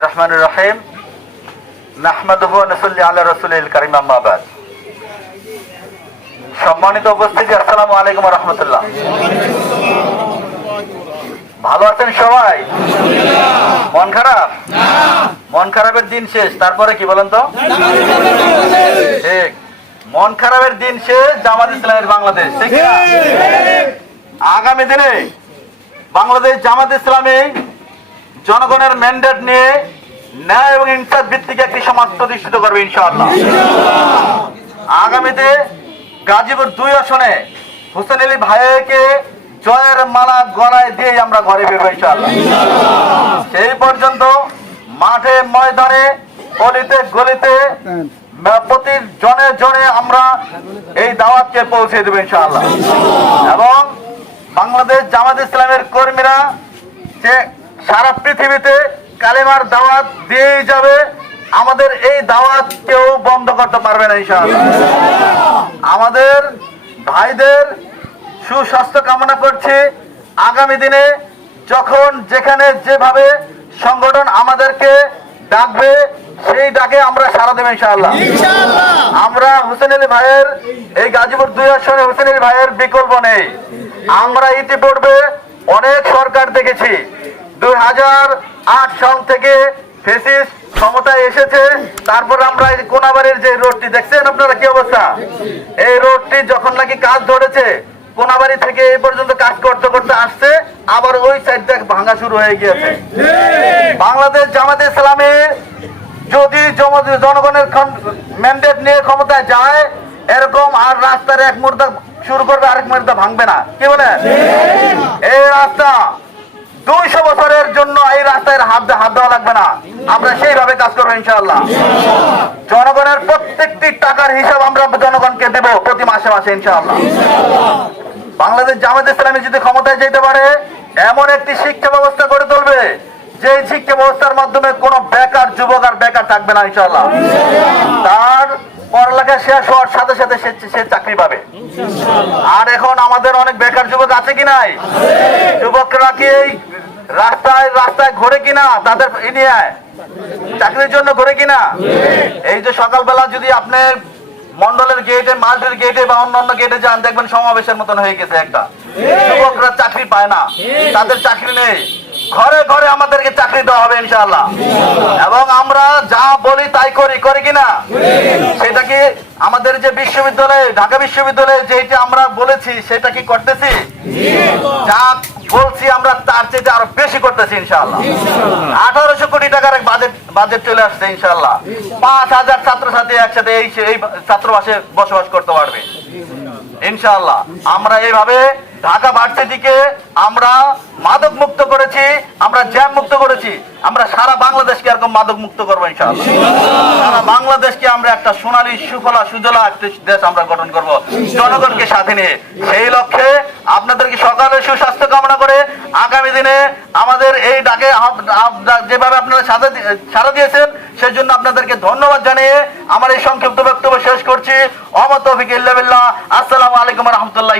রহমান রহিম। নাহমাদুহু নসল্লি আল্লাহ রসুল করিম আম্মাবাদ সম্মানিত উপস্থিতি আসসালামু আলাইকুম রহমতুল্লাহ। ভালো আছেন সবাই? মন খারাপ? মন খারাপের দিন শেষ তারপরে কি বলেন তো? ঠিক। মন খারাপের দিন শেষ জামাত ইসলামের বাংলাদেশ? আগামী দিনে বাংলাদেশ জামাত ইসলামী জনগণের ম্যান্ডেট নিয়ে ন্যায় এবং ইনসাফ ভিত্তিক একটি সমাজ প্রতিষ্ঠিত করবে ইনশাআল্লাহ। আগামীতে গাজীপুর দুই আসনে হোসেন আলী ভাইকে জয়ের মালা গলায় দিয়ে আমরা ঘরে ফিরবো ইনশাআল্লাহ। সেই পর্যন্ত মাঠে ময়দানে গলিতে গলিতে প্রতি জনে জনে আমরা এই দাওয়াতকে পৌঁছে দেবো ইনশাআল্লাহ। এবং বাংলাদেশ জামাত ইসলামের কর্মীরা যে সারা পৃথিবীতে কালেমার দাওয়াত দিয়েই যাবে। আমাদের এই দাওয়াত কেউ বন্ধ করতে পারবে না ইনশাআল্লাহ। আমাদের ভাইদের সুস্বাস্থ্য কামনা করছি। আগামী দিনে যখন যেখানে যেভাবে সংগঠন আমাদেরকে ডাকবে সেই ডাকে আমরা সারা দেবো ইনশাআল্লাহ। আমরা হোসেন আলী ভাইয়ের এই গাজীপুর দুই আসনে হোসেন আলী ভাইয়ের বিকল্প নেই। আমরা ইতিপূর্বে অনেক সরকার দেখেছি। দুই হাজার আট সাল থেকে ফেসিস ক্ষমতায় এসেছে। তারপর আমরা এই কোনাবাড়ির যে রোডটি দেখছেন, আপনারা কি অবস্থা? এই রোডটি যখন নাকি কাজ ধরেছে, কোনাবাড়ি থেকে এই পর্যন্ত কাজ করতে করতে আসছে, আবার ওই সাইড ভাঙা শুরু হয়ে গিয়েছে। বাংলাদেশ জামাতে ইসলামী যদি জনগণের ম্যান্ডেট নিয়ে ক্ষমতায় যায়, এরকম আর রাস্তার এক মুহূর্তে শুরু করবে, আরেক মুহূর্তে ভাঙবে না। কি বলেন? এই রাস্তা দুইশো বছরের জন্য এই রাস্তায় হাত হাত দেওয়া লাগবে না। আমরা সেইভাবে কাজ করব ইনশাআল্লাহ। জনগণের প্রত্যেকটি টাকার হিসাব আমরা জনগণকে দেব প্রতি মাসে মাসে ইনশাআল্লাহ। বাংলাদেশ জামাত ইসলামী যদি ক্ষমতায় যেতে পারে, এমন একটি শিক্ষা ব্যবস্থা গড়ে তুলবে যে শিক্ষা ব্যবস্থার মাধ্যমে কোনো বেকার যুবক আর বেকার থাকবে না ইনশাআল্লাহ। তার পড়ালেখা শেষ হওয়ার সাথে সাথে সে চাকরি পাবে। আর এখন আমাদের অনেক বেকার যুবক আছে কি নাই? যুবকরা কি রাস্তায় রাস্তায় ঘোরে কিনা? তাদের নিয়ে চাকরির জন্য ঘোরে কিনা? এই যে সকালবেলা যদি আপনি মন্ডলের গেটে মাল্টির গেটে বা অন্যান্য গেটে যান, দেখবেন সমাবেশের মতন হয়ে গেছে একটা। যুবকরা চাকরি পায় না। তাদের চাকরি নেই। ঘরে ঘরে আমাদেরকে চাকরি দেওয়া হবে ইনশাআল্লাহ। এবং আমরা যা বলি তাই করি করি কিনা? সেটা কি আমাদের যে বিশ্ববিদ্যালয়ে, ঢাকা বিশ্ববিদ্যালয়ে যেটা আমরা বলেছি, সেটা কি করতেছি? যা বলছি আমরা তার চেয়ে আরও বেশি করতেছি ইনশাআল্লাহ। আঠারোশো কোটি টাকার এক বাজেট বাজেট চলে আসছে, ইনশাআল্লাহ। পাঁচ হাজার ছাত্রছাত্রী একসাথে এই এই ছাত্রবাসে বসবাস করতে পারবে। ইনশাআল্লাহ। আমরা এইভাবে ঢাকা ভার্সিটিকে আমরা মাদক মুক্ত করেছি, আমরা জ্যাম মুক্ত করেছি। আমরা সারা বাংলাদেশকে এরকম মাদক মুক্ত করব, ইনশাআল্লাহ। সারা বাংলাদেশকে আমরা একটা সোনালী সুফলা সুজলা একটা দেশ আমরা গঠন করব। জনগণকে সাথে নিয়ে। সেই লক্ষ্যে আপনাদেরকে সকালে সুস্বাস্থ্য কামনা করে দিনে আমাদের এই ডাকে যেভাবে আপনারা সারা দিয়েছেন সেই জন্য আপনাদেরকে ধন্যবাদ জানিয়ে আমার এই সংক্ষিপ্ত বক্তব্য শেষ করছি। অমত ইল্লা আসসালামু আলাইকুম রহমতুল্লাহ